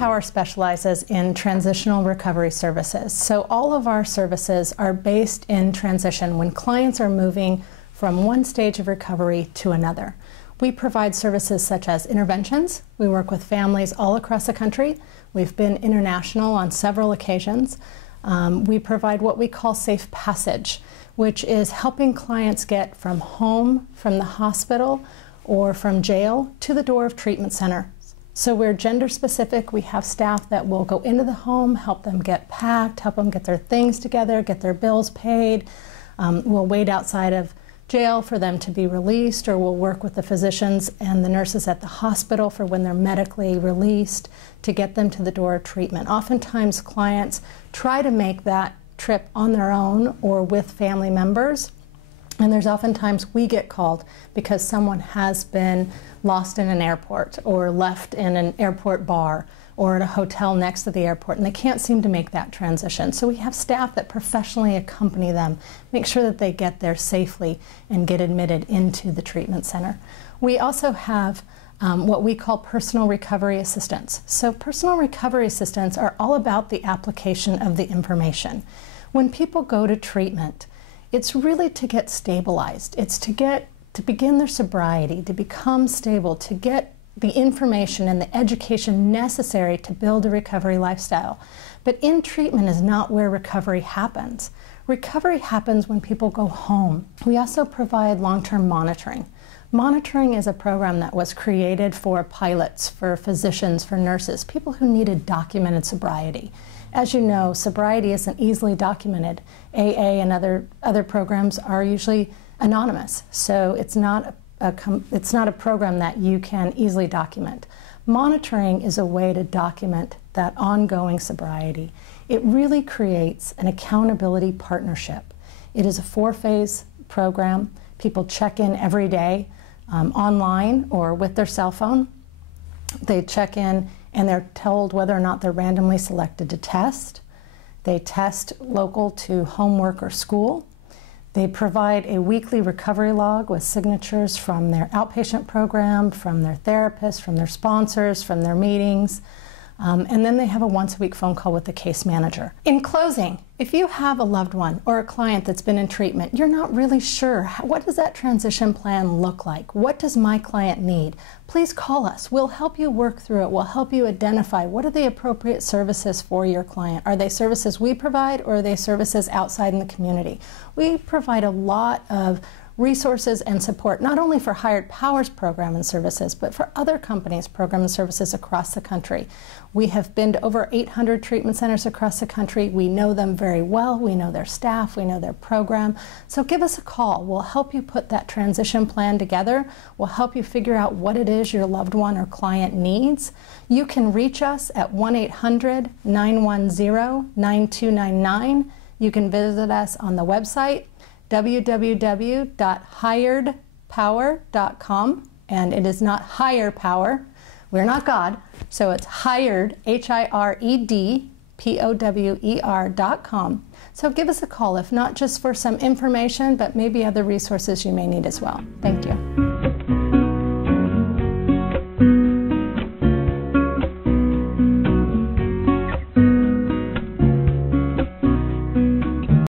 Power specializes in transitional recovery services. So all of our services are based in transition when clients are moving from one stage of recovery to another. We provide services such as interventions. We work with families all across the country. We've been international on several occasions. We provide what we call safe passage, which is helping clients get from home, from the hospital, or from jail to the door of treatment center. So we're gender specific. We have staff that will go into the home, help them get packed, help them get their things together, get their bills paid. We'll wait outside of jail for them to be released, or we'll work with the physicians and the nurses at the hospital for when they're medically released to get them to the door of treatment. Oftentimes clients try to make that trip on their own or with family members, and there's oftentimes we get called because someone has been lost in an airport or left in an airport bar or at a hotel next to the airport, and they can't seem to make that transition. So we have staff that professionally accompany them, make sure that they get there safely and get admitted into the treatment center. We also have what we call personal recovery assistants. So personal recovery assistants are all about the application of the information. When people go to treatment, it's really to get stabilized. It's to begin their sobriety, to become stable, to get the information and the education necessary to build a recovery lifestyle. But in treatment is not where recovery happens. Recovery happens when people go home. We also provide long-term monitoring. Monitoring is a program that was created for pilots, for physicians, for nurses, people who needed documented sobriety. As you know, sobriety isn't easily documented. AA and other programs are usually anonymous, so it's not a program that you can easily document. Monitoring is a way to document that ongoing sobriety. It really creates an accountability partnership. It is a 4-phase program. People check in every day online or with their cell phone. They check in and they're told whether or not they're randomly selected to test. They test local to homework or school. They provide a weekly recovery log with signatures from their outpatient program, from their therapist, from their sponsors, from their meetings. And then they have a once-a-week phone call with the case manager. In closing, if you have a loved one or a client that's been in treatment, you're not really sure, what does that transition plan look like? What does my client need? Please call us. We'll help you work through it. We'll help you identify what are the appropriate services for your client. Are they services we provide, or are they services outside in the community? We provide a lot of resources and support, not only for Hired Power's program and services, but for other companies' program and services across the country. We have been to over 800 treatment centers across the country. We know them very well. We know their staff. We know their program. So give us a call. We'll help you put that transition plan together. We'll help you figure out what it is your loved one or client needs. You can reach us at 1-800-910-9299. You can visit us on the website, www.hiredpower.com, and it is not higher power. We're not God, so it's hired, HIREDPOWER.com. So give us a call, if not just for some information, but maybe other resources you may need as well. Thank you.